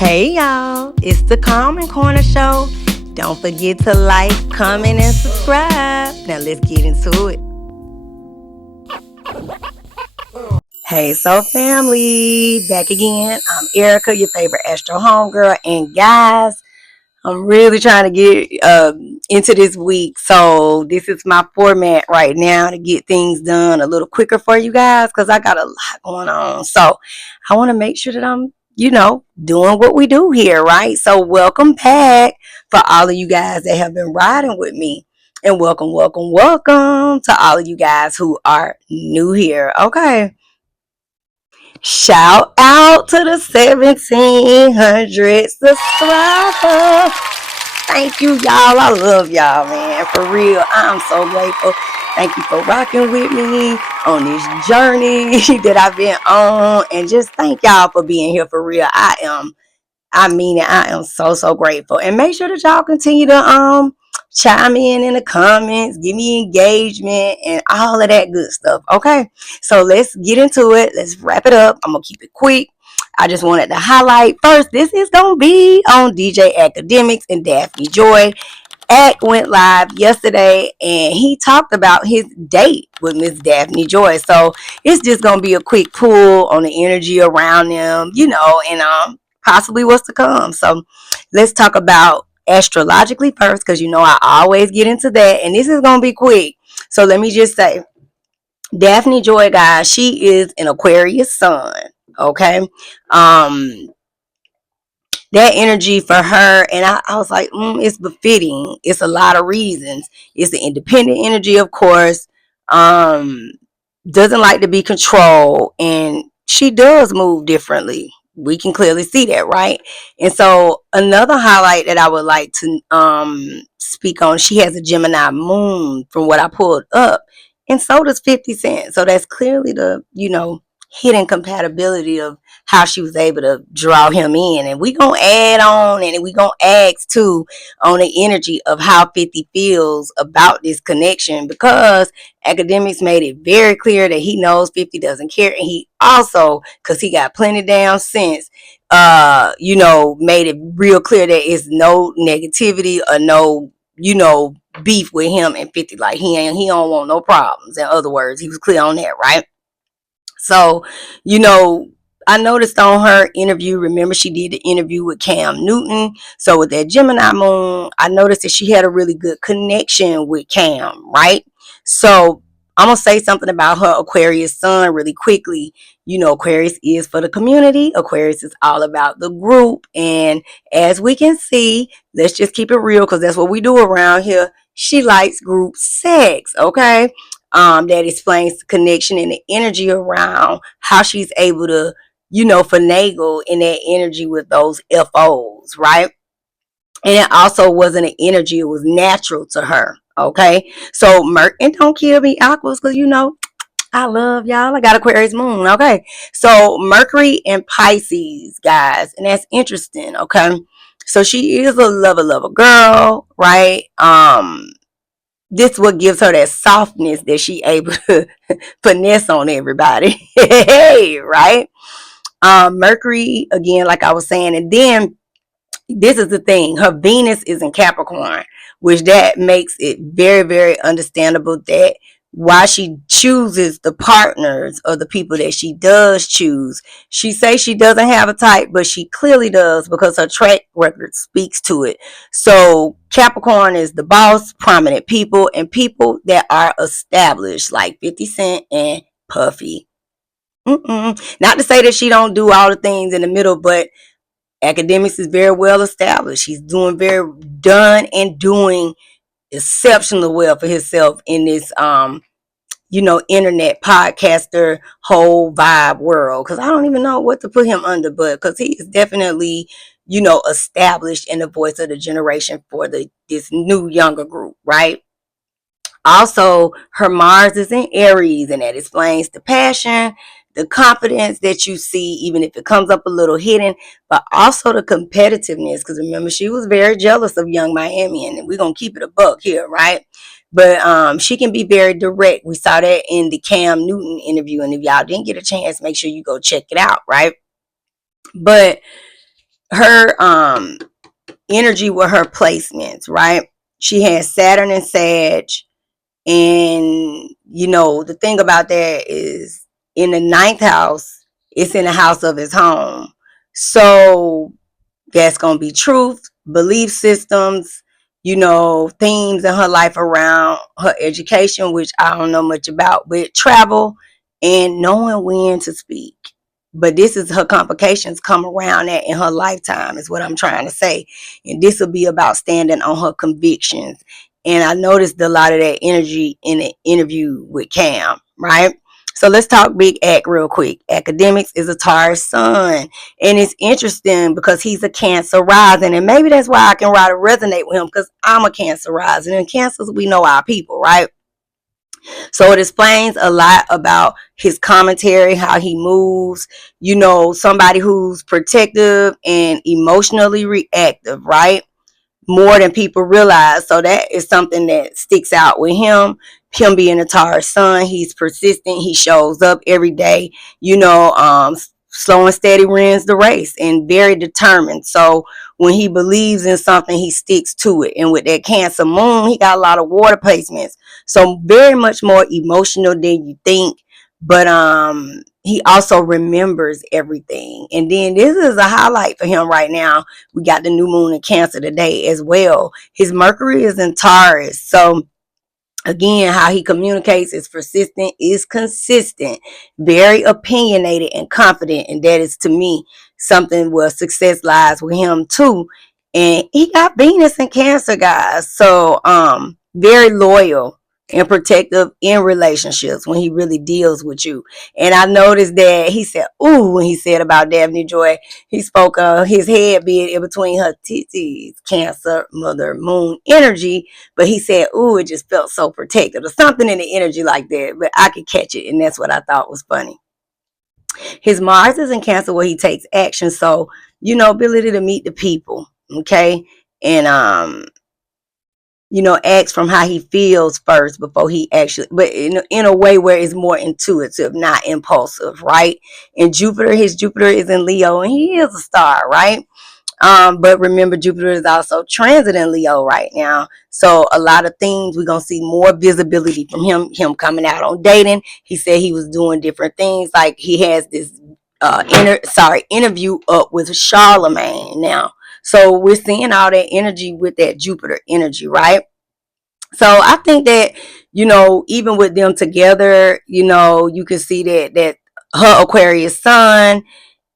Hey y'all, it's the Calm Corner Show. Don't forget to like, comment, and subscribe. Now let's get into it. Hey, so family, back again. I'm Erica, your favorite Astro homegirl, and guys, I'm really trying to get into this week. So this is my format right now to get things done a little quicker for you guys because I got a lot going on. So I want to make sure that I'm, doing what we do here, right? So welcome back for all of you guys that have been riding with me. And welcome to all of you guys who are new here. Okay. Shout out to the 1700 subscribers. Thank you, y'all. I love y'all, man. For real. I'm so grateful. Thank you for rocking with me on this journey that I've been on. And just thank y'all for being here for real. I mean it. I am so grateful. And make sure that y'all continue to chime in the comments, give me engagement and all of that good stuff. Okay. So let's get into it. Let's wrap it up. I'm gonna keep it quick. I just wanted to highlight first, this is gonna be on DJ Academics and Daphne Joy. Act went live yesterday and he talked about his date with Miss Daphne Joy. So it's just gonna be a quick pull on the energy around them, and possibly what's to come. So let's talk about astrologically first, because I always get into that, and this is gonna be quick. So let me just say, Daphne Joy, guys, she is an Aquarius sun. Okay. That energy for her, and I was like, it's befitting. It's a lot of reasons. It's the independent energy, of course. Doesn't like to be controlled, and she does move differently. We can clearly see that, right? And so another highlight that I would like to speak on, she has a Gemini moon from what I pulled up, and so does 50 Cent. So that's clearly the hidden compatibility of how she was able to draw him in. And we gonna add on, and we gonna ask too on the energy of how 50 feels about this connection, because Academics made it very clear that he knows 50 doesn't care. And he also, because he got plenty damn sense, made it real clear that it's no negativity or no, beef with him and 50. Like he don't want no problems. In other words, he was clear on that, right? So, I noticed on her interview, remember she did the interview with Cam Newton. So with that Gemini moon, I noticed that she had a really good connection with Cam, right? So I'm going to say something about her Aquarius sun really quickly. Aquarius is for the community. Aquarius is all about the group. And as we can see, let's just keep it real, because that's what we do around here. She likes group sex, okay? That explains the connection and the energy around how she's able to, finagle in that energy with those FOs, right? And it also wasn't an energy, it was natural to her. Okay. So and don't kill me, Aquas, because I love y'all. I got Aquarius moon. Okay. So Mercury and Pisces, guys, and that's interesting. Okay. So she is a lover girl, right? This what gives her that softness that she able to finesse on everybody. Right? Mercury, again, like I was saying, and then this is the thing, her Venus is in Capricorn, which that makes it very understandable that why she chooses the partners or the people that she does choose. She says she doesn't have a type, but she clearly does, because her track record speaks to it. So Capricorn is the boss, prominent people, and people that are established, like 50 Cent and Puffy. Not to say that she don't do all the things in the middle, but Academics is very well established. He's doing exceptionally well for himself in this internet podcaster whole vibe world. Because I don't even know what to put him under, but because he is definitely established in the voice of the generation for this new younger group, right? Also, her Mars is in Aries, and that explains the passion, the confidence that you see, even if it comes up a little hidden, but also the competitiveness. Because remember, she was very jealous of Young Miami, and we're going to keep it a buck here, right? But she can be very direct. We saw that in the Cam Newton interview, and if y'all didn't get a chance, make sure you go check it out, right? But her energy with her placements, right? She has Saturn and Sag, and the thing about that is in the ninth house, it's in the house of his home. So that's going to be truth, belief systems, themes in her life around her education, which I don't know much about, but travel and knowing when to speak. But this is her complications come around that in her lifetime, is what I'm trying to say. And this will be about standing on her convictions. And I noticed a lot of that energy in the interview with Cam, right? So let's talk Big Act real quick. Academics is a Taurus sun. And it's interesting because he's a Cancer rising. And maybe that's why I can resonate with him, because I'm a Cancer rising. And Cancers, we know our people, right? So it explains a lot about his commentary, how he moves, somebody who's protective and emotionally reactive, right? More than people realize. So that is something that sticks out with him. Him being a Taurus sun, he's persistent. He shows up every day. Slow and steady wins the race, and very determined. So when he believes in something, he sticks to it. And with that Cancer moon, he got a lot of water placements. So very much more emotional than you think. But he also remembers everything. And then this is a highlight for him right now. We got the new moon in Cancer today as well. His Mercury is in Taurus. So again, how he communicates is persistent, is consistent, very opinionated and confident. And that is, to me, something where success lies with him too. And he got Venus in Cancer, guys. So very loyal and protective in relationships when he really deals with you. And I noticed that he said, ooh, when he said about Daphne Joy, he spoke of his head being in between her titties, Cancer, mother, moon energy. But he said, ooh, it just felt so protected, or something in the energy like that. But I could catch it, and that's what I thought was funny. His Mars is in Cancer where he takes action. So, ability to meet the people, okay? And acts from how he feels first before he actually, but in a way where it's more intuitive, not impulsive, right? And his Jupiter is in Leo, and he is a star, right? But remember, Jupiter is also transit in Leo right now. So a lot of things, we're going to see more visibility from him coming out on dating. He said he was doing different things. Like he has this interview up with Charlemagne now. So we're seeing all that energy with that Jupiter energy, right? So I think that, even with them together, you can see that her Aquarius sun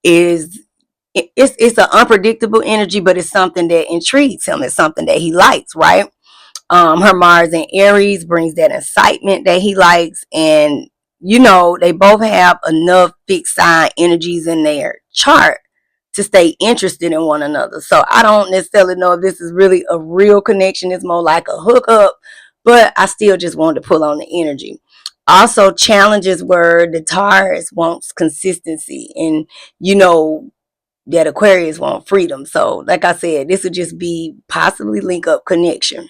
is, it's an unpredictable energy, but it's something that intrigues him. It's something that he likes, right? Her Mars in Aries brings that excitement that he likes. And, they both have enough fixed sign energies in their chart to stay interested in one another. So I don't necessarily know if this is really a real connection. It's more like a hookup, but I still just wanted to pull on the energy. Also, challenges where the Taurus wants consistency, and, that Aquarius want freedom. So, like I said, this would just be possibly link up connection.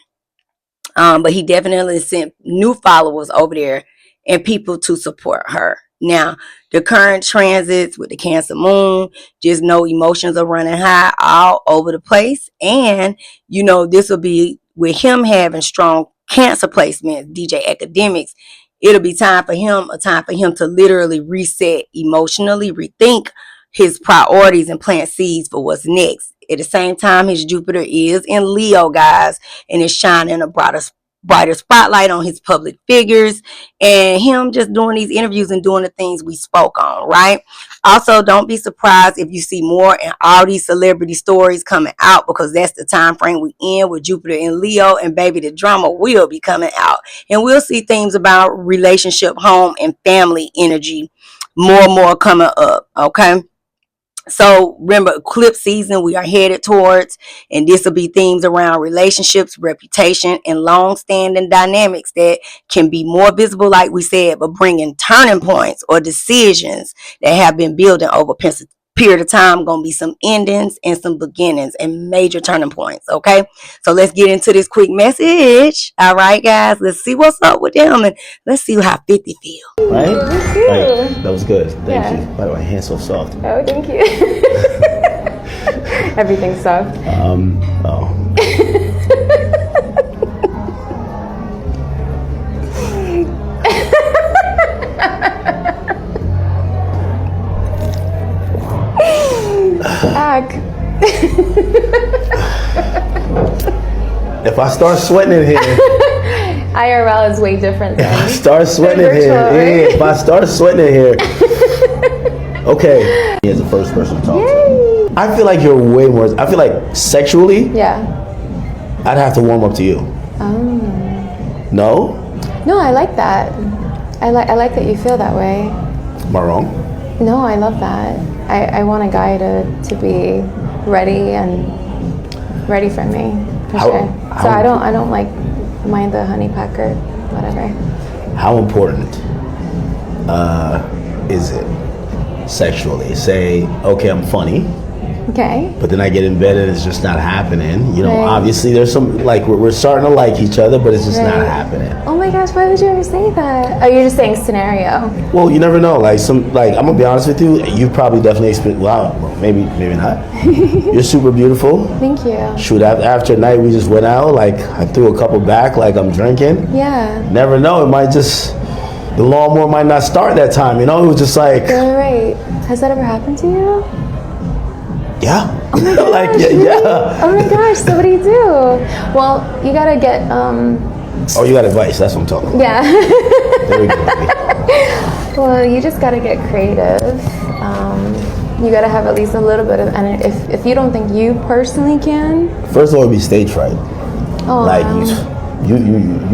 But he definitely sent new followers over there and people to support her. Now, the current transits with the Cancer moon, just know emotions are running high all over the place. And, this will be with him having strong Cancer placements, DJ Academics. It'll be a time for him to literally reset emotionally, rethink his priorities, and plant seeds for what's next. At the same time, his Jupiter is in Leo, guys, and is shining a brighter spotlight on his public figures, and him just doing these interviews and doing the things we spoke on, right? Also, don't be surprised if you see more and all these celebrity stories coming out, because that's the time frame we in with Jupiter in Leo, and baby, the drama will be coming out, and we'll see things about relationship, home, and family energy more and more coming up, okay? So remember, eclipse season we are headed towards, and this will be themes around relationships, reputation, and long-standing dynamics that can be more visible, like we said, but bringing turning points or decisions that have been building over a period of time. Going to be some endings and some beginnings and major turning points, okay? So let's get into this quick message. All right, guys, let's see what's up with them, and let's see how 50 feel. Right? Like, that was good. Thank you. By the way, hands so soft. Oh, thank you. Everything's soft. Oh. If I start sweating in here, IRL is way different than start sweating in here. Yeah, if I start sweating in here, okay. He is the first person to talk to. I feel like you're way more. I feel like sexually, I'd have to warm up to you. No? No, I like that. I like that you feel that way. Am I wrong? No, I love that. I want a guy to be ready for me. For sure. So I don't like mind the honey pack or whatever. How important is it sexually? Say, okay, I'm funny. Okay. But then I get in bed and it's just not happening. You know, Right. obviously there's some, like, we're starting to like each other, but it's just not happening. Oh my gosh, why would you ever say that? Oh, you're just saying scenario. Well, you never know. Like, I'm gonna be honest with you, you probably definitely experienced, well, maybe not. You're super beautiful. Thank you. Shoot, after a night we just went out, like, I threw a couple back, like I'm drinking. Yeah. Never know, it might just, the lawnmower might not start that time, you know? It was just like. Right. Has that ever happened to you? Yeah. Oh my gosh, like, really? yeah. Oh my gosh, so what do you do? Well, you gotta get, Oh, you got advice, that's what I'm talking about. Yeah. There we go, baby. Well, you just gotta get creative. You gotta have at least a little bit of, and if you don't think you personally can. First of all, it'd be stage fright. Oh, like, you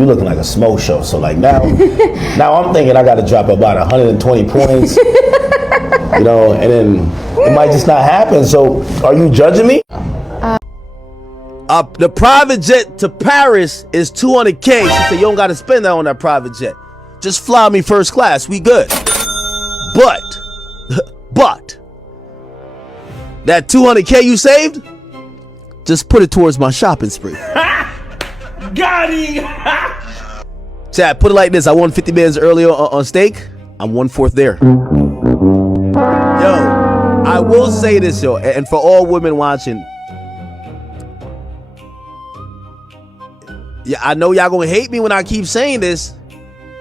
looking like a smoke show. So like now I'm thinking I got to drop about 120 points, you know, and then it might just not happen. So are you judging me? The private jet to Paris is $200K. She said you don't got to spend that on that private jet. Just fly me first class. We good. But that $200K you saved, just put it towards my shopping spree. Got him! Chat, put it like this. I won 50 bands earlier on steak. I'm 1/4 there. Yo, I will say this, yo, and for all women watching, yeah, I know y'all gonna hate me when I keep saying this.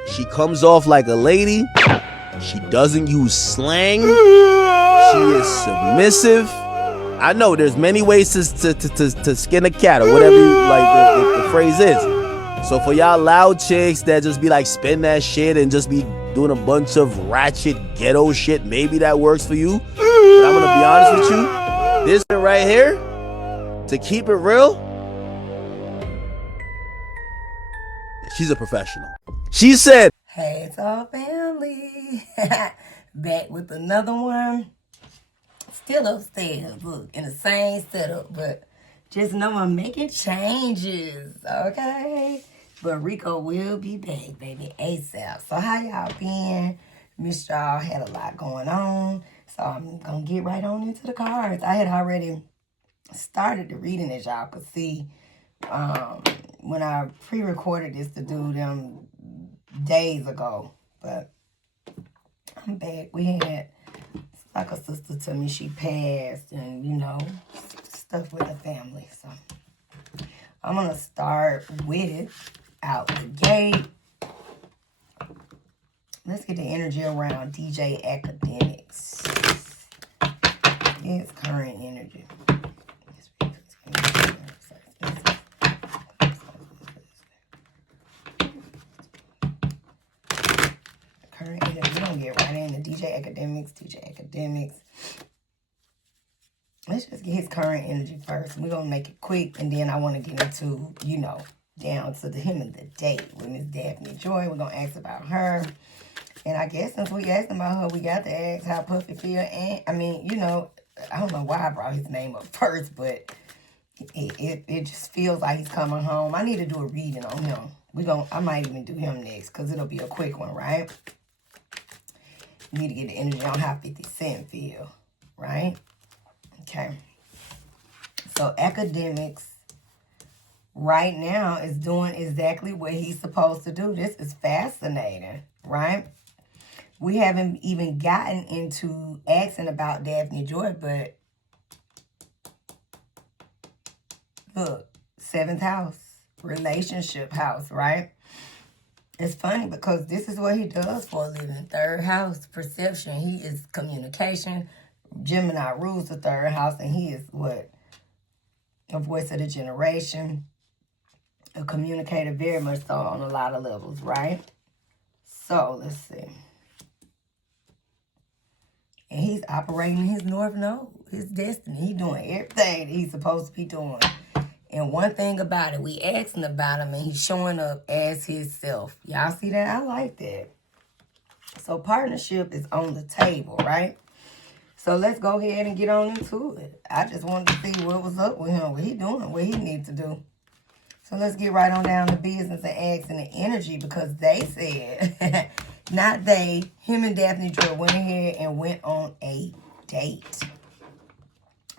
She comes off like a lady. She doesn't use slang. She is submissive. I know there's many ways to skin a cat or whatever the phrase is. So for y'all loud chicks that just be like spin that shit and just be doing a bunch of ratchet ghetto shit, maybe that works for you. But I'm gonna be honest with you, this right here, to keep it real, she's a professional. She said, "Hey, it's all family." Back with another one. Still upstairs, look, in the same setup, but just know I'm making changes, okay? But Rico will be back, baby, ASAP. So how y'all been? Missed y'all, had a lot going on. So I'm gonna get right on into the cards. I had already started the reading, as y'all could see, when I pre-recorded this to do them days ago. But I'm back. We had, like a sister to me, she passed, and you know, stuff with the family. So I'm gonna start with out the gate. Let's get the energy around DJ Akademics. His current energy. Current energy. We're gonna get right into DJ Akademics. Let's just get his current energy first. We're going to make it quick, and then I want to get into, you know, down to the him of the day with Miss Daphne Joy. We're going to ask about her. And I guess since we asked about her, we got to ask how Puffy feel. And, I mean, you know, I don't know why I brought his name up first, but it just feels like he's coming home. I need to do a reading on him. I might even do him next, because it'll be a quick one, right? We need to get the energy on how 50 Cent feel, right? Okay, so Akademics right now is doing exactly what he's supposed to do. This is fascinating, right? We haven't even gotten into asking about Daphne Joy, but Look, 7th house, relationship house, right? It's funny because this is what he does for a living. 3rd house, perception. He is communication. Gemini rules the 3rd house, and he is what? A voice of the generation. A communicator, very much so on a lot of levels, right? So, let's see. And he's operating his North Node, his destiny. He's doing everything that he's supposed to be doing. And one thing about it, we asking about him and he's showing up as himself. Y'all see that? I like that. So partnership is on the table, right? So let's go ahead and get on into it. I just wanted to see what was up with him, what he doing, what he needs to do. So let's get right on down to business and asking the energy, because they said, not they, him and Daphne Joy went ahead and went on a date.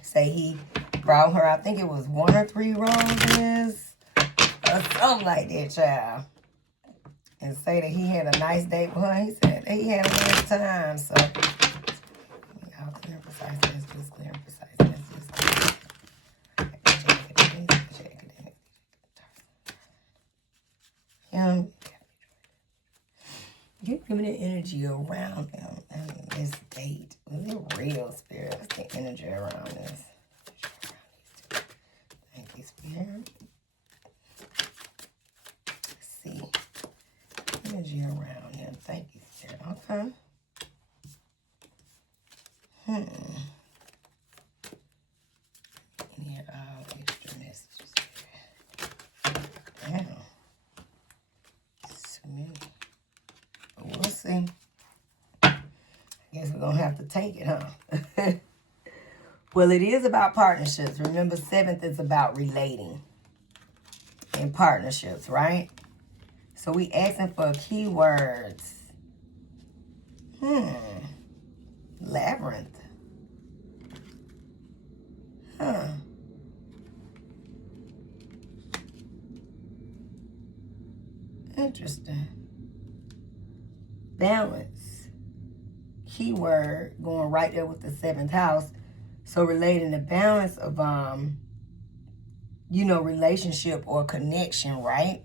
Say he brought her, I think it was 1 or 3 roses or something like that, child. And say that he had a nice date with her. He said that he had a nice time. So, y'all clear and precise messages, clear and precise messages. Give me the energy around them and this date. Was it real, Spirit? What's the energy around this? Thank you, Spirit. Let's see. Energy around him. Thank you, Spirit. Okay. And here are extra messages. Damn. It's me. But we'll see. I guess we're going to have to take it, huh? Well, it is about partnerships. Remember, 7th is about relating in partnerships, right? So we asking for keywords. Labyrinth. Huh. Interesting. Balance. Keyword going right there with the 7th house. So relating the balance of, relationship or connection, right?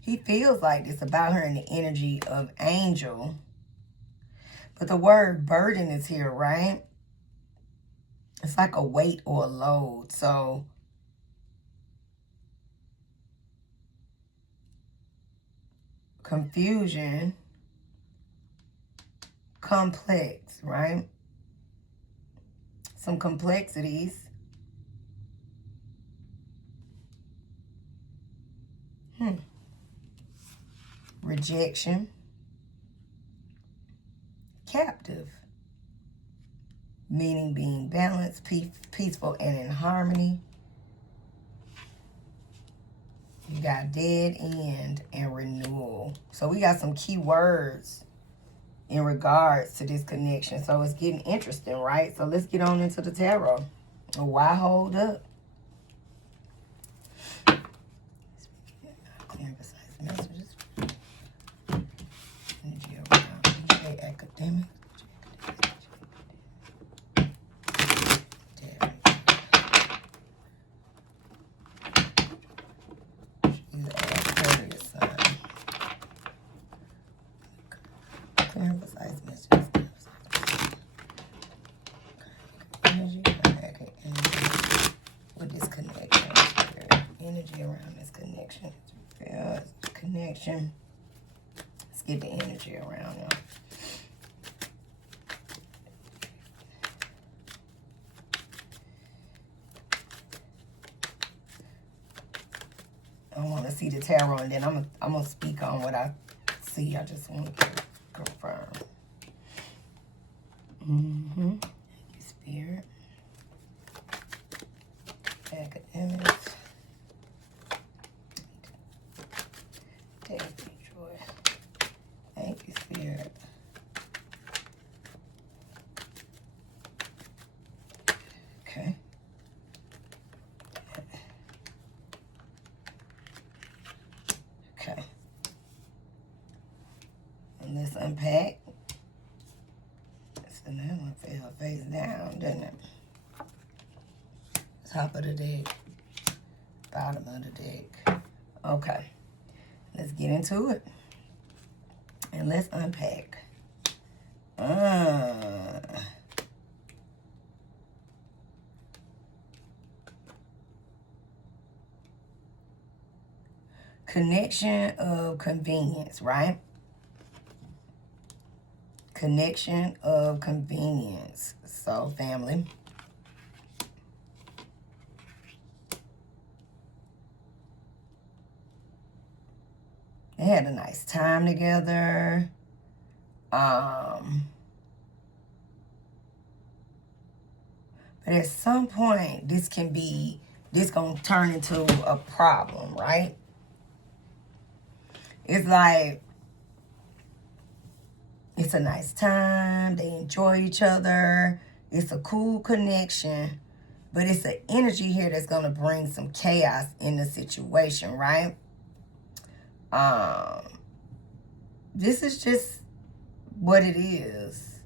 He feels like it's about her in the energy of angel. But the word burden is here, right? It's like a weight or a load. So confusion, complex, right? Some complexities. Rejection. Captive. Meaning being balanced, peaceful, and in harmony. You got dead end and renewal. So we got some key words in regards to this connection. So it's getting interesting, right? So let's get on into the tarot. Why hold up? Clear and precise messages. Energy around DJ Academics. She's an Aquarius sign. Clear and precise messages. Energy with this connection. Energy around this connection. Connection. Let's get the energy around them. I want to see the tarot, and then I'm gonna speak on what I see. I just want to confirm. Thank you, Spirit. Academics. Daphne Joy. Thank you, Spirit. Okay. Okay. And let's unpack Top of the deck. Bottom of the deck. Okay. Let's get into it. And let's unpack. Connection of convenience, right? Connection of convenience. So, family. They had a nice time together. But at some point, this gonna turn into a problem, right? It's like, it's a nice time. They enjoy each other. It's a cool connection. But it's an energy here that's going to bring some chaos in the situation, right? This is just what it is.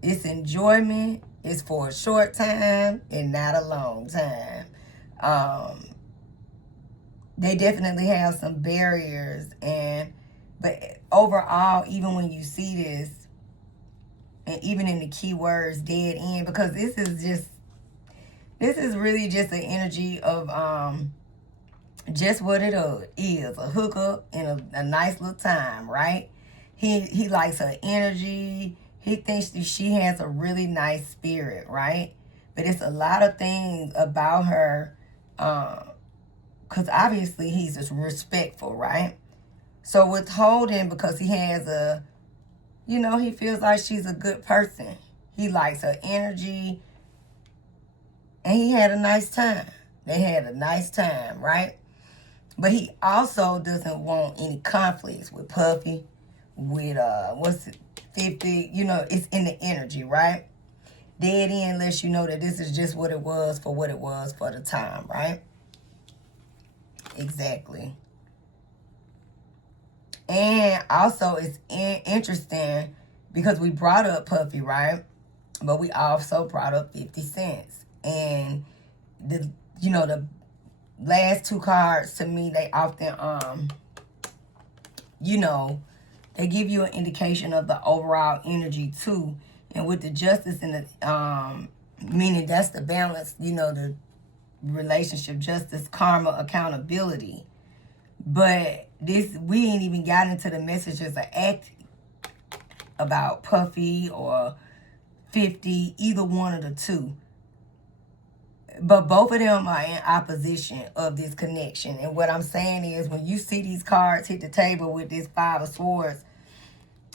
It's enjoyment. It's for a short time and not a long time. They definitely have some barriers, but overall, even when you see this, and even in the keywords dead end, because this is really just an energy of just what it is, a hookup and a nice little time, right? He likes her energy. He thinks that she has a really nice spirit, right? But it's a lot of things about her, because obviously he's just respectful, right? So withholding because he has he feels like she's a good person. He likes her energy. And he had a nice time. They had a nice time, right? But he also doesn't want any conflicts with Puffy, with, 50. It's in the energy, right? Dead end lets you know that this is just what it was for the time, right? Exactly. And also, it's interesting because we brought up Puffy, right? But we also brought up 50 cents. And the last two cards, to me, they often, they give you an indication of the overall energy too. And with the justice and the, meaning that's the balance, the relationship, justice, karma, accountability. But we ain't even got into the messages of act about Puffy or 50, either one of the two. But both of them are in opposition of this connection. And what I'm saying is, when you see these cards hit the table with this Five of Swords,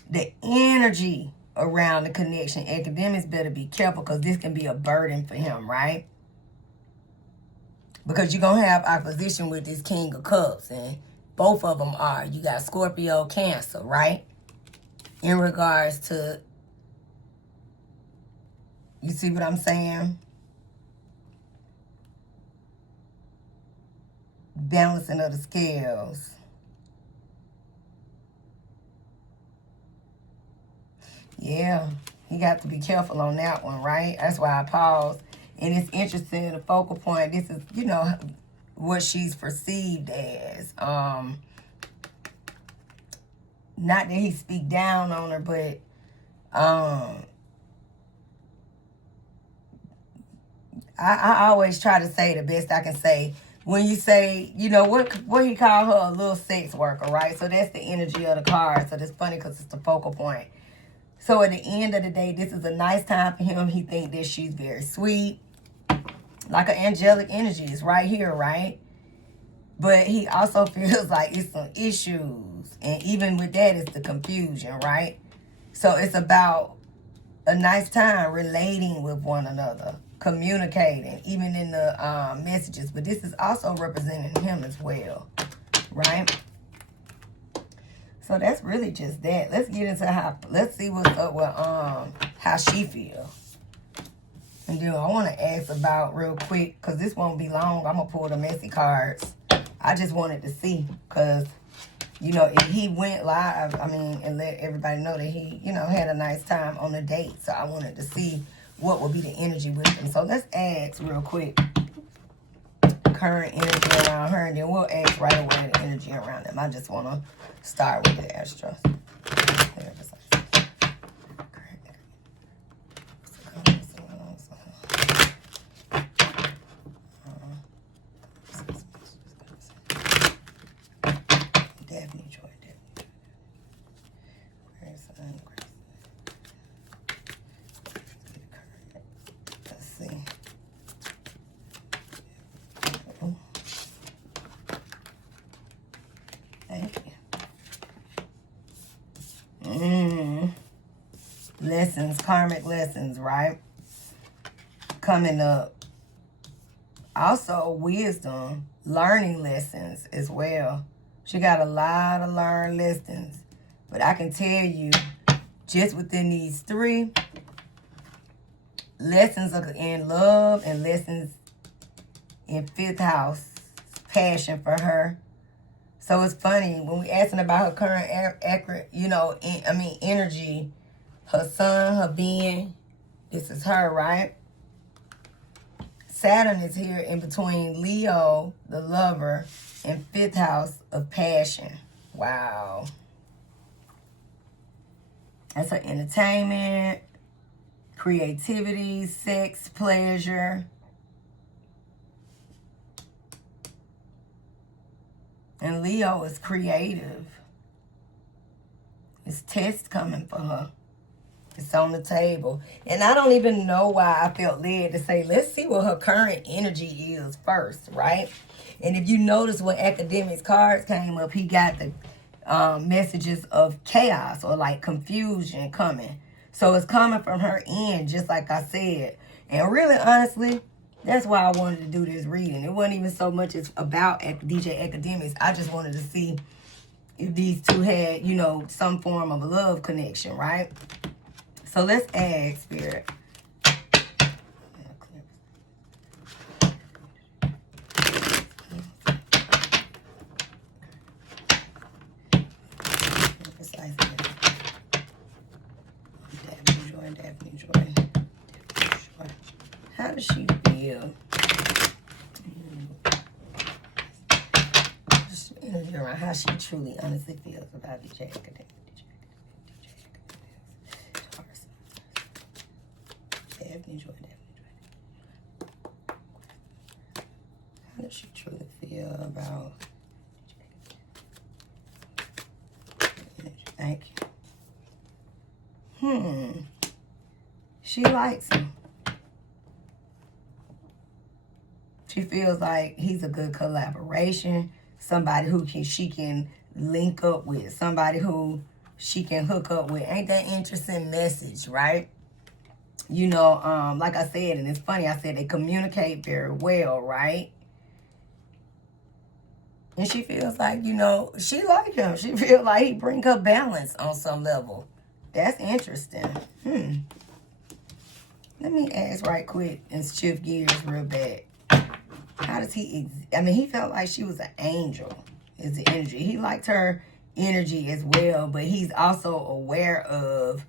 the energy around the connection, Academics better be careful, because this can be a burden for him, right? Because you're going to have opposition with this King of Cups. And both of them are. You got Scorpio, Cancer, right? In regards to, you see what I'm saying? Balancing of the scales. Yeah, you got to be careful on that one, right? That's why I paused. And it's interesting, the focal point, this is, what she's perceived as. Not that he speak down on her, but I always try to say the best I can say. When you say, what he called her, a little sex worker, right? So that's the energy of the card. So that's funny because it's the focal point. So at the end of the day, this is a nice time for him. He thinks that she's very sweet. Like an angelic energy is right here, right? But he also feels like it's some issues. And even with that, it's the confusion, right? So it's about a nice time relating with one another, communicating, even in the messages. But this is also representing him as well, right? So that's really just that. Let's get into let's see what's up with how she feels. And then I want to ask about real quick, because this won't be long. I'm going to pull the messy cards. I just wanted to see, because, if he went live, and let everybody know that he, had a nice time on the date. So I wanted to see what would be the energy with him. So let's ask real quick. current energy around her, and then we'll ask right away the energy around them. I just want to start with the Astros. Daphne Joy. Let's see. Thank you. Lessons, karmic lessons, right? Coming up. Also, wisdom, learning lessons as well. She got a lot of learned lessons. But I can tell you, just within these 3, lessons in love and lessons in 5th house, passion for her. So it's funny, when we asking about her current accurate, energy, her sun, her being, this is her, right? Saturn is here in between Leo, the lover, and 5th house of passion. Wow. That's her entertainment, creativity, sex, pleasure. And Leo is creative. It's test coming for her. It's on the table. And I don't even know why I felt led to say, let's see what her current energy is first, right? And if you notice when Academics cards came up, he got the messages of chaos or like confusion coming. So it's coming from her end, just like I said. And really, honestly, that's why I wanted to do this reading. It wasn't even so much as about DJ Academics. I just wanted to see if these two had, some form of a love connection, right? So let's add, Spirit. Daphne Joy. How does she feel? Just energy around how she truly, honestly feels about DJ Academics. Daphne Joy. How does she truly feel about thank you. She likes him. She feels like he's a good collaboration, somebody who she can link up with, somebody who she can hook up with. Ain't that interesting message, right? Like I said, and it's funny, I said they communicate very well, right? And she feels like, she like him. She feels like he bring her balance on some level. That's interesting. Let me ask right quick and shift gears real bad. How does he, he felt like she was an angel, is the energy. He liked her energy as well, but he's also aware of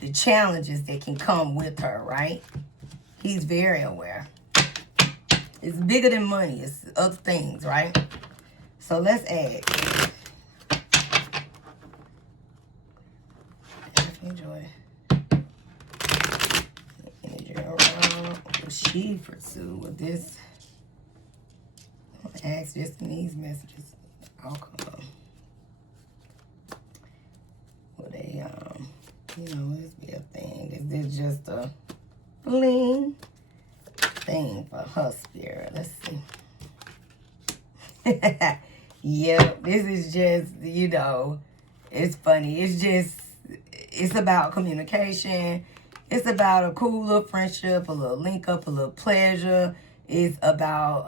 the challenges that can come with her, right? He's very aware. It's bigger than money. It's other things, right? So let's add. Enjoy. Energy around. What she pursue with this? I'm gonna ask just in these messages. Outcome. Will they this be a thing? Is this just a bling thing for her spirit? Let's see. Yep, this is just, it's funny. It's about communication. It's about a cool little friendship, a little link up, a little pleasure. It's about,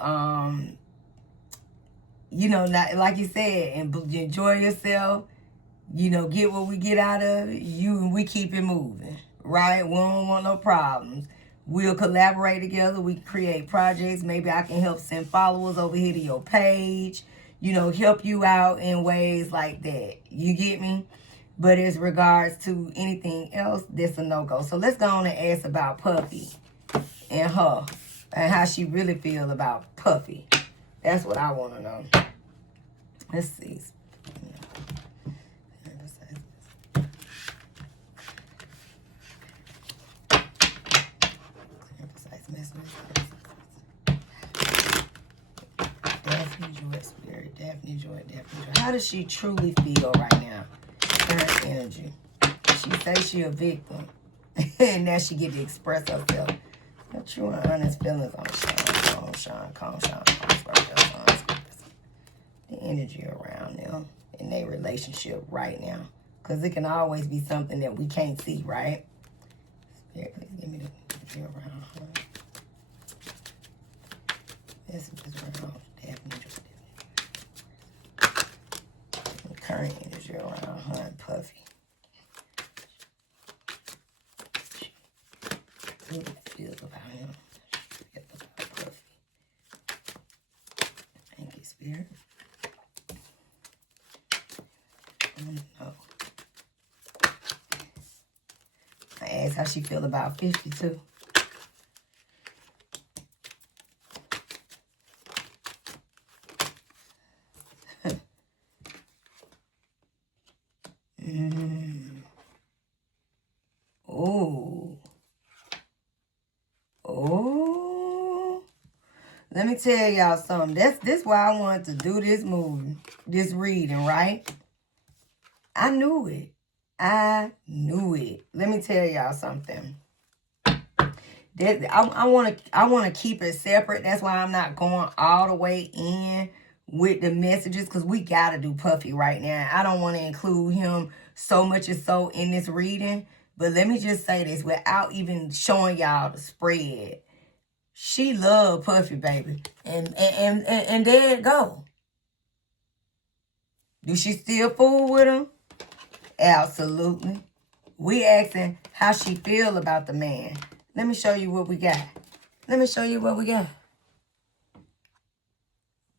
not, like you said, and enjoy yourself. Get what we get out of it. We keep it moving, right? We don't want no problems. We'll collaborate together. We can create projects. Maybe I can help send followers over here to your page. Help you out in ways like that. You get me? But as regards to anything else, that's a no-go. So let's go on and ask about Puffy and her and how she really feel about Puffy. That's what I want to know. Let's see. Daphne Joy Spirit. Daphne Joy. How does she truly feel right now? Current energy. She says she a victim. And now she get to express herself. Her true and honest feelings on Sean. The energy around them in their relationship right now. Because it can always be something that we can't see, right? Spirit, please give me the energy around her. This is around Daphne. The current energy around her and Puffy. What do you feel about him? Feel about Puffy. Thank you, Spirit. I don't know. I asked how she feel about 52. Oh. Let me tell y'all something. This why I wanted to do this movie, this reading, right? I knew it. Let me tell y'all something. I want to keep it separate. That's why I'm not going all the way in with the messages, because we got to do Puffy right now. I don't want to include him so much as so in this reading. But let me just say this without even showing y'all the spread. She loved Puffy, baby. And there it go. Do she still fool with him? Absolutely. We asking how she feel about the man. Let me show you what we got.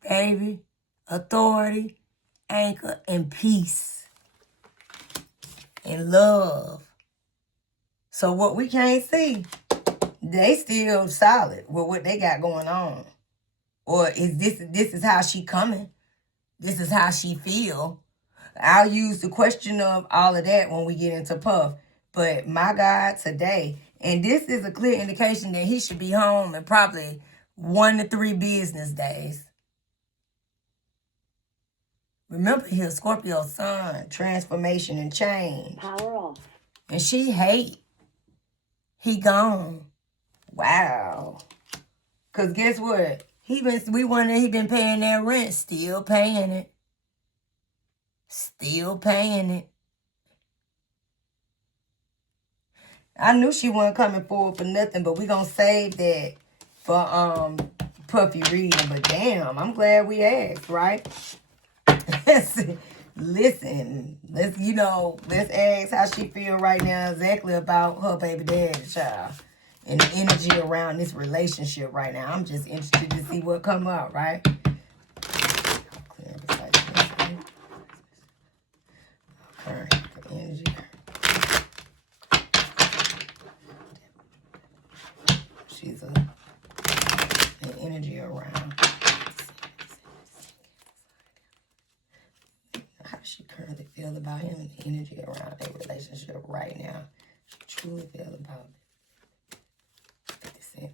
Baby, authority, anchor, and peace. And love. So what we can't see, they still solid with what they got going on. Or is this is how she coming? This is how she feel. I'll use the question of all of that when we get into Puff. But my God, today, and this is a clear indication that he should be home in probably 1 to 3 business days. Remember, he's a Scorpio sun, transformation and change. Power off. And she hate. He gone. Wow. Because guess what? He been paying that rent. Still paying it. I knew she wasn't coming forward for nothing, but we gonna save that for Puffy reading. But damn, I'm glad we asked, right? Listen, let's ask how she feel right now exactly about her baby daddy child and the energy around this relationship right now. I'm just interested to see what come out, right? Current energy. She's an energy around. How does she currently feel about him and the energy around their relationship right now? She truly feel about it. 50 Cent.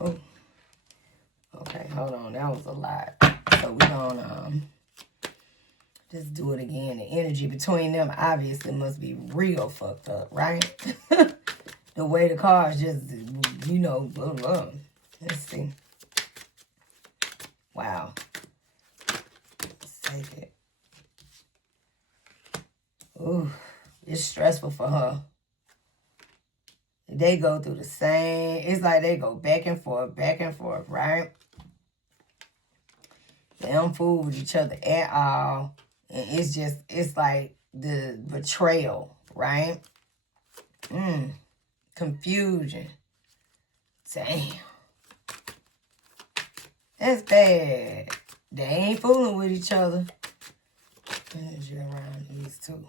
Oh. Okay, hold on. That was a lot. So we're gonna just do it again. The energy between them obviously must be real fucked up, right? The way the cards just, let's see. Wow. Let's take it. Ooh, it's stressful for her. They go through the same, it's like they go back and forth, right? They don't fool with each other at all. And it's like the betrayal, right? Confusion. Damn. That's bad. They ain't fooling with each other. Energy around these two.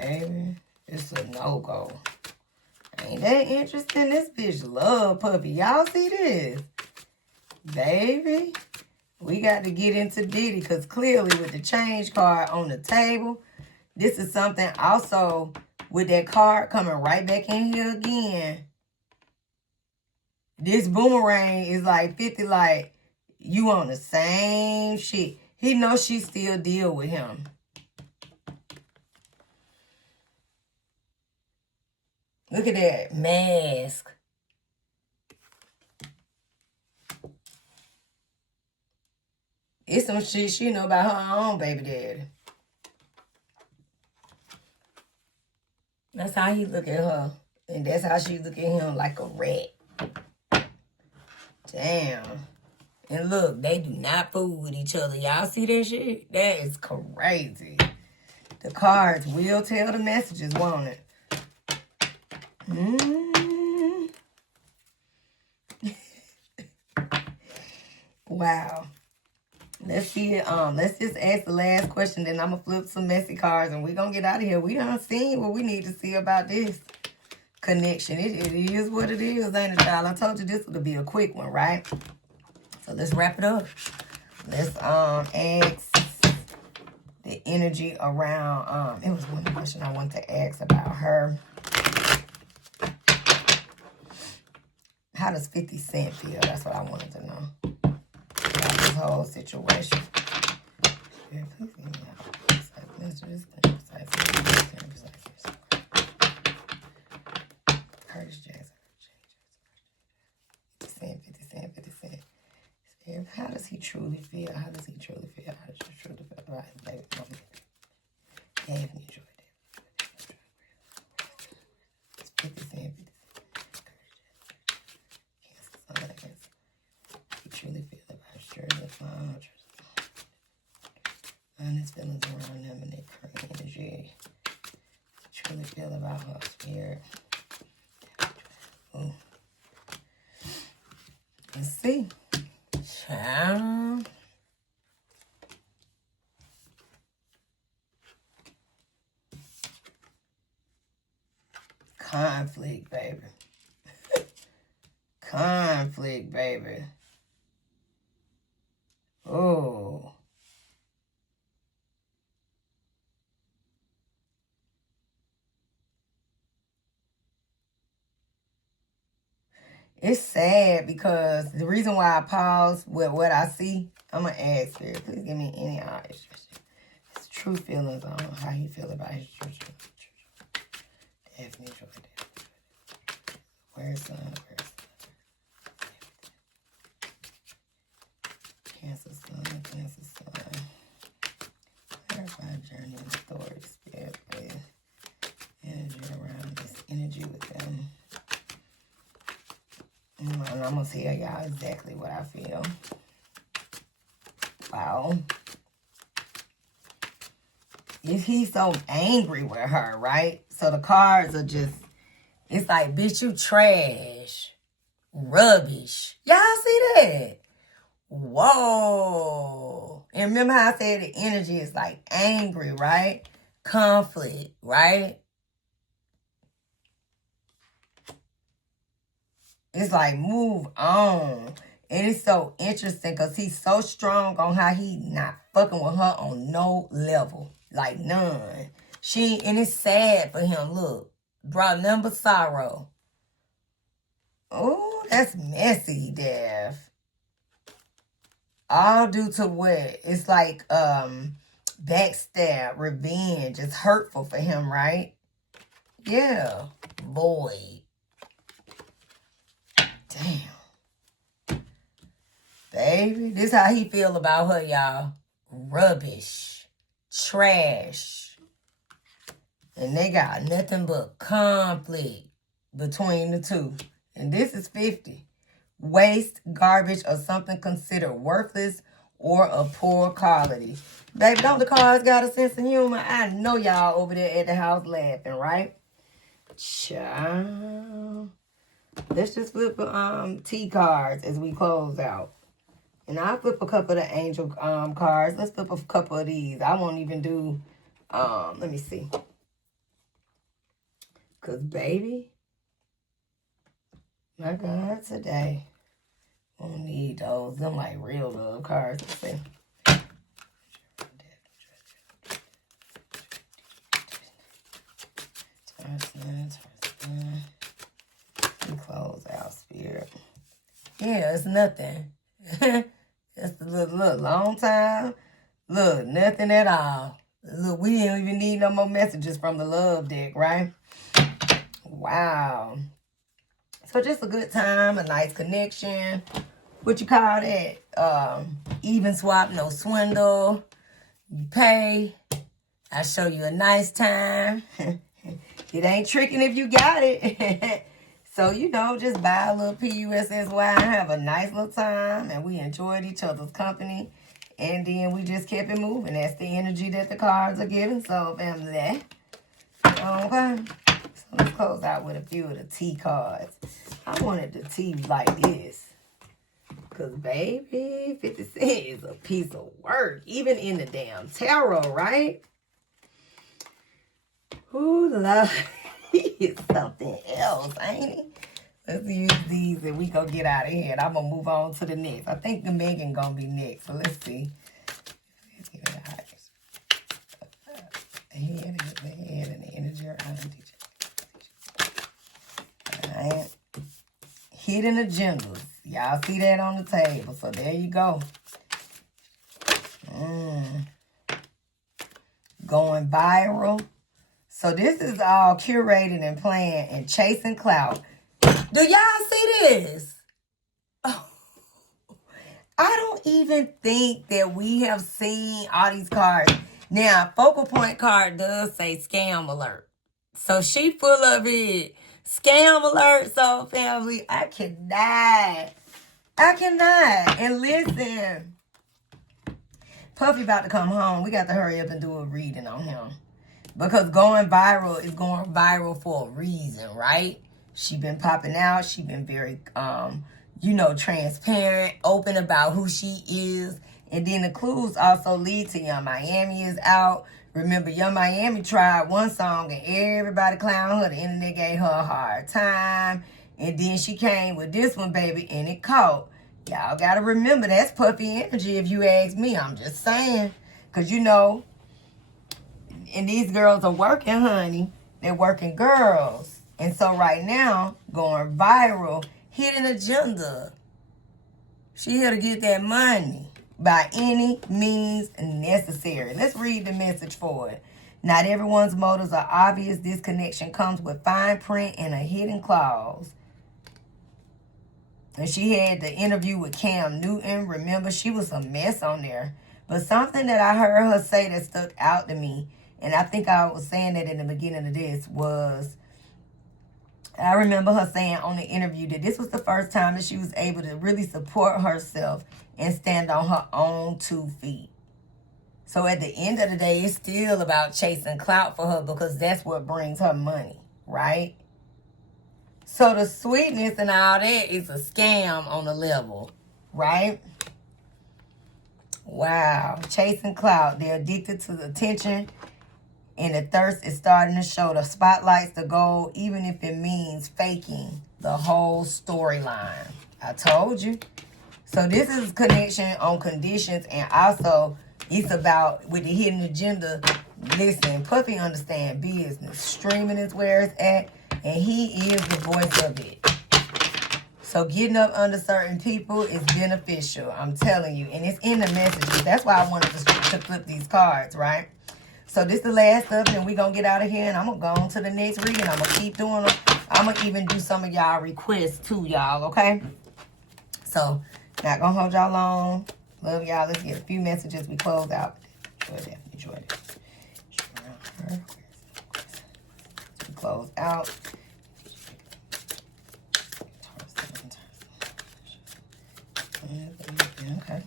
Baby, it's a no-go. Ain't that interesting? This bitch love Puffy. Y'all see this? Baby, we got to get into Diddy because clearly with the change card on the table, this is something also with that card coming right back in here again. This boomerang is like 50, like, you on the same shit. He knows she still deal with him. Look at that mask. It's some shit she know about her own baby daddy. That's how he look at her. And that's how she look at him, like a rat. Damn. And look, they do not fool with each other. Y'all see that shit? That is crazy. The cards will tell the messages, won't it? Wow. Let's see it. Let's just ask the last question, then I'm gonna flip some messy cards and we're gonna get out of here. We done seen what we need to see about this connection. It is what it is, ain't it, child? I told you this would be a quick one, right? So let's wrap it up. Let's ask the energy around it was one question I wanted to ask about her. How does 50 Cent feel? That's what I wanted to know about this whole situation. Yeah, please give me Curtis Jackson. 50 Cent, 50 Cent, 50 Cent. How does he truly feel? How does he truly feel? How does he truly feel about his baby mama? Daphne enjoyed it. 50 Cent, 50 Cent. He truly feels about his children. And his feelings around them and their current energy. He truly feel about her spirit. Ooh. Let's see. Child. Conflict, baby. Conflict, baby. Oh. It's sad because the reason why I pause with what I see, I'm going to ask Spirit, please give me any his true feelings on how he feel about his children. Daphne enjoyed it. Where's son? Cancer sun, Cancer sun. Clarify journey and story, Spirit, please. Energy around this energy with them. And I'm going to tell y'all exactly what I feel. Wow. If he's so angry with her, right? So the cards are just, it's like, bitch, you trash. Rubbish. Y'all see that? Whoa. And remember how I said the energy is like angry, right? Conflict, right? It's like, move on. And it's so interesting because he's so strong on how he not fucking with her on no level. Like, none. And it's sad for him. Look, brought nothing but sorrow. Oh, that's messy, Daph. All due to what? It's like, backstab, revenge. It's hurtful for him, right? Yeah. Void. Damn. Baby, this how he feel about her, y'all. Rubbish. Trash. And they got nothing but conflict between the two. And this is 50. Waste, garbage, or something considered worthless or of poor quality. Baby, don't the cards got a sense of humor? I know y'all over there at the house laughing, right? Child. Let's just flip T cards as we close out. And I'll flip a couple of the angel cards. Let's flip a couple of these. I won't even do, let me see. Because, baby, my God, today, I don't need those. Them like real love cards. Let's see. Close out, spirit. Yeah, it's nothing. Just a look, long time. Look, nothing at all. Look, we didn't even need no more messages from the love deck, right? Wow. So just a good time, a nice connection. What you call that? Even swap, no swindle. You pay. I show you a nice time. It ain't tricking if you got it. So, you know, just buy a little PUSSY and have a nice little time. And we enjoyed each other's company. And then we just kept it moving. That's the energy that the cards are giving. So, family, okay. So let's close out with a few of the T cards. I wanted the T like this. Because, baby, 50 Cent is a piece of work. Even in the damn tarot, right? Ooh, love. He is something else, ain't he? Let's use these and we gonna get out of here. And I'm gonna move on to the next. I think the Megan gonna be next. So let's see. Let's get it high. The head and the energy around the Alright. Hidden agendas. Y'all see that on the table. So there you go. Going viral. So this is all curated and planned and chasing clout. Do y'all see this? Oh, I don't even think that we have seen all these cards. Now, Focal Point card does say scam alert. So she full of it. Scam alert. So, family, I cannot. And listen, Puffy about to come home. We got to hurry up and do a reading on him. Because going viral is going viral for a reason, right? She been popping out. She been very, transparent, open about who she is. And then the clues also lead to Young Miami is out. Remember, Young Miami tried one song and everybody clowned her. The internet gave her a hard time. And then she came with this one, baby, and it caught. Y'all got to remember, that's Puffy energy if you ask me. I'm just saying. Because, and these girls are working, honey. They're working girls. And so right now, going viral, hidden agenda. She here to get that money by any means necessary. Let's read the message for it. Not everyone's motives are obvious. This connection comes with fine print and a hidden clause. And she had the interview with Cam Newton. Remember, she was a mess on there. But something that I heard her say that stuck out to me, and I think I was saying that in the beginning of this, was I remember her saying on the interview that this was the first time that she was able to really support herself and stand on her own 2 feet. So at the end of the day, it's still about chasing clout for her because that's what brings her money, right? So the sweetness and all that is a scam on the level, right? Wow. Chasing clout. They're addicted to the attention. And the thirst is starting to show. The spotlight's the goal, even if it means faking the whole storyline. I told you. So this is connection on conditions, and also it's about, with the hidden agenda, listen, Puffy understand business. Streaming is where it's at, and he is the voice of it. So getting up under certain people is beneficial, I'm telling you. And it's in the messages. That's why I wanted to flip these cards, right? So this is the last stuff, and we're going to get out of here, and I'm going to go on to the next reading. I'm going to keep doing them. I'm going to even do some of y'all requests too, y'all, okay? So, not going to hold y'all long. Love y'all. Let's get a few messages. We close out. Enjoy it. We close out. Okay.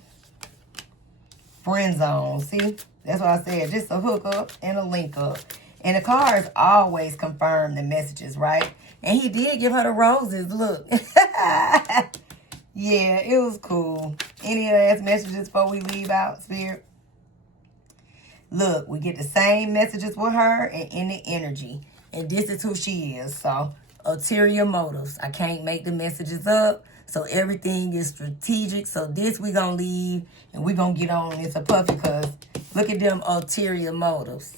Friend zone. See? That's what I said. Just a hook up and a link up. And the cards always confirm the messages, right? And he did give her the roses. Look. Yeah, it was cool. Any last messages before we leave out, Spirit? Look, we get the same messages with her and in the energy. And this is who she is. So, ulterior motives. I can't make the messages up. So, everything is strategic. So, this we going to leave. And we going to get on into Puffy. Because look at them ulterior motives.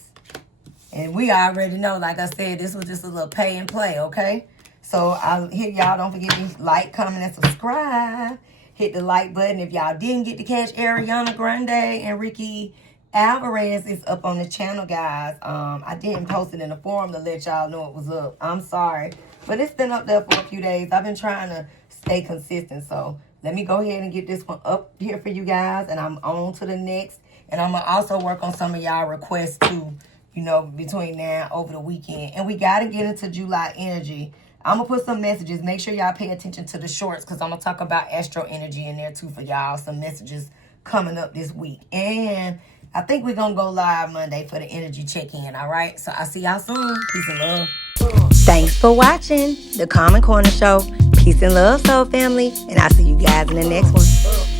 And we already know, like I said, this was just a little pay and play, okay? So, I'll hit y'all. Don't forget to like, comment, and subscribe. Hit the like button. If y'all didn't get to catch Ariana Grande and Ricky Alvarez is up on the channel, guys. I didn't post it in the forum to let y'all know it was up. I'm sorry. But it's been up there for a few days. I've been trying to stay consistent. So let me go ahead and get this one up here for you guys. And I'm on to the next. And I'm going to also work on some of y'all requests too, you know, between now and over the weekend. And we got to get into July energy. I'm going to put some messages. Make sure y'all pay attention to the shorts because I'm going to talk about astro energy in there too for y'all. Some messages coming up this week. And I think we're going to go live Monday for the energy check-in, all right? So I'll see y'all soon. Peace and love. Thanks for watching The Common Corner Show. Peace and love, soul family. And I'll see you guys in the next one.